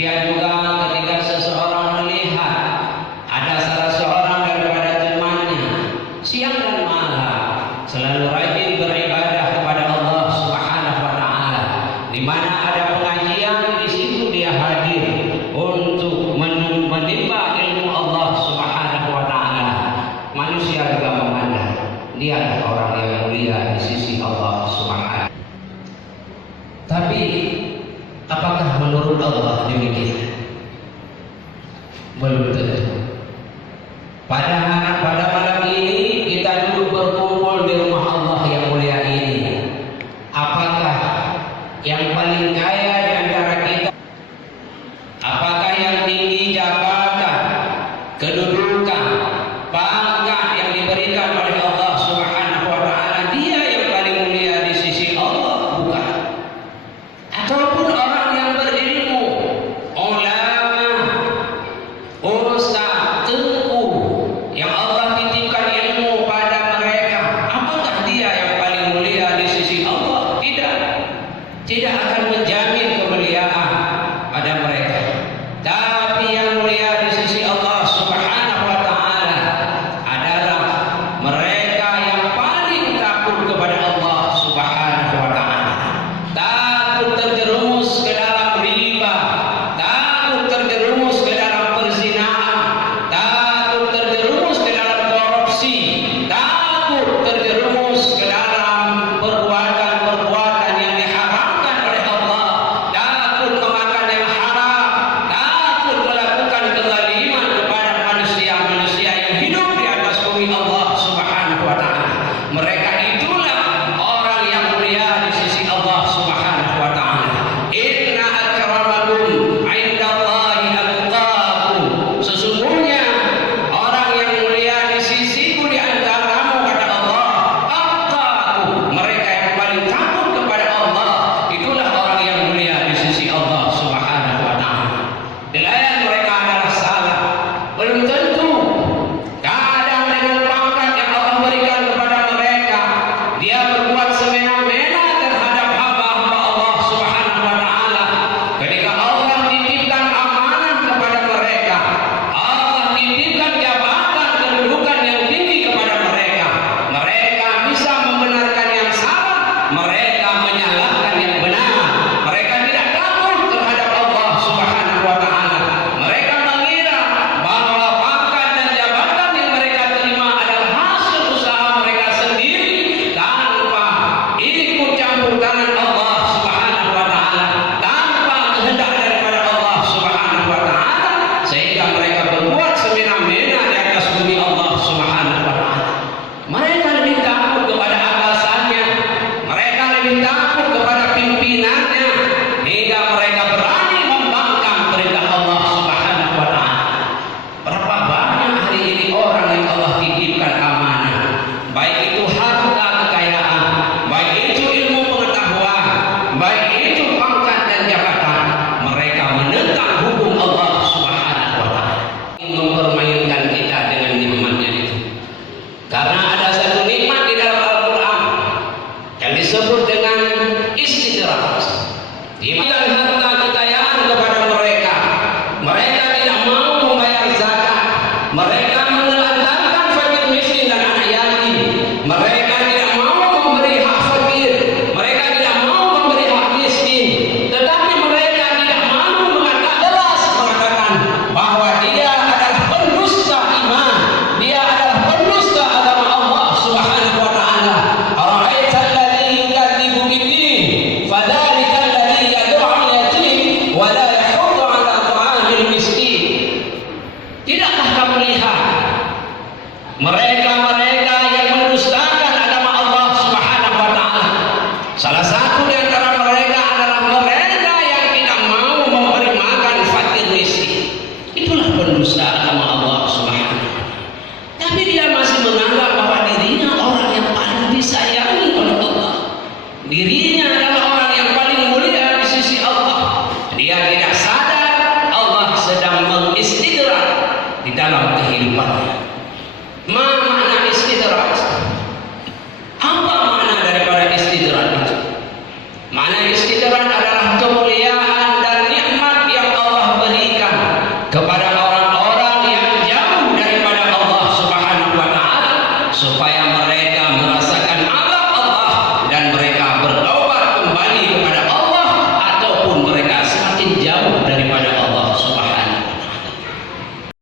Demikian juga ketika seseorang melihat ada salah seorang daripada temannya siang dan malam selalu rajin beribadah kepada Allah Subhanahu wa taala, di mana ada pengajian di situ dia hadir untuk menimba ilmu Allah Subhanahu wa taala. Manusia juga memandang dia adalah orang yang mulia di sisi Allah Subhanahu. Tapi apakah menurut Allah demikian? Belum tentu. Pada malam ini kita duduk berkumpul di rumah Allah yang mulia ini. Apakah yang paling kaya di antara kita? Apakah yang tinggi jabatan, kedudukan, pangkat yang diberikan oleh Allah Subhanahu wa taala dia yang paling mulia di sisi Allah? Bukan. Ataupun orang yang berilmu, ulama, ustaz, tengku, yang Allah titipkan ilmu pada mereka, apakah dia yang paling mulia di sisi Allah? Tidak. Tidak akan menjamin kemuliaan pada mereka. Tapi yang mulia di sisi Allah Subhanahu wa taala adalah mereka yang paling takut kepada Allah Subhanahu wa taala. Takut terjerumus ke dalam riba, takut terjerumus ke dalam perzinahan, takut terjerumus ke dalam korupsi, takut terjerumus ke dalam perbuatan-perbuatan yang diharamkan oleh Allah, takut memakan yang haram, takut melakukan kezaliman kepada manusia-manusia yang hidup di atas bumi Allah Subhanahu wa taala. Mereka itulah orang yang mulia di sisi Allah Subhanahu wa taala. Inna akramakum 'indallahi atqakum. Sesungguhnya orang yang mulia di sisiku di antaramu kata Allah, atqakum. Mereka yang paling takut kepada Allah, itulah orang yang mulia di sisi Allah Subhanahu wa taala. Nilaian mereka adalah salah. Belum tentu. Kadang dengan pangkat yang Allah berikan kepada mereka, dia berbuat semena-mena terhadap hamba-hamba Allah Subhanahu wa taala. Ketika Allah titipkan amanah kepada mereka, Allah titipkan jabatan kedudukan yang tinggi kepada mereka, mereka bisa membenarkan yang salah, mereka menyalahkan yang benar. Mereka tidak takut terhadap Allah Subhanahu wa taala. Mereka mengira bahwa pangkat dan jabatan yang mereka terima adalah hasil usaha mereka sendiri tanpa ikut campur tangan Allah Subhanahu wa taala, tanpa kehendak daripada Allah Subhanahu wa taala, sehingga mereka berbuat semena-mena di atas bumi Allah Subhanahu wa taala. Mereka lebih takut kepada atasannya, mereka lebih takut kepada pimpinannya, hingga mereka berani membangkang perintah Allah Subhanahu wa taala. Berapa banyak hari ini orang yang Allah titipkan amanah, baik itu harta kekayaan, baik itu ilmu pengetahuan, baik itu pangkat dan jabatan, mereka menentang hukum Allah Subhanahu wa taala, mempermainkan kita dengan nikmatnya itu. Karena ada satu nikmat di dalam Al-Quran yang disebut dengan istidraj. Diberikan harta kekayaan kepada mereka, mereka tidak mau membayar zakat, mereka menelantarkan fakir miskin dan anak yatim, mereka tidak mau memberi hak fakir, mereka tidak mau memberi hak miskin, tetapi mereka tidak mau mengatakan bahwa dia adalah pendusta iman, dia adalah pendusta agama Allah Subhanahu wa taala. Ara'aita alladhi yukadzibu bid-din fadzalika alladhi yad'u al-yatim wa la yahuddu 'ala ta'amil miskin. Tidakkah kamu lihat mereka-mereka yang mendustakan agama Allah Subhanahu wa taala? Salah satu di antara mereka adalah mereka yang tidak mau memberi makan fakir miskin. Itulah pendusta agama Allah Subhanahu wa taala. Tapi dia masih menganggap bahwa dirinya orang yang paling disayangi oleh Allah. Dirinya adalah orang yang paling mulia di sisi Allah. Dia tidak sadar Allah sedang mengistidraj di dalam kehidupannya. Ma makna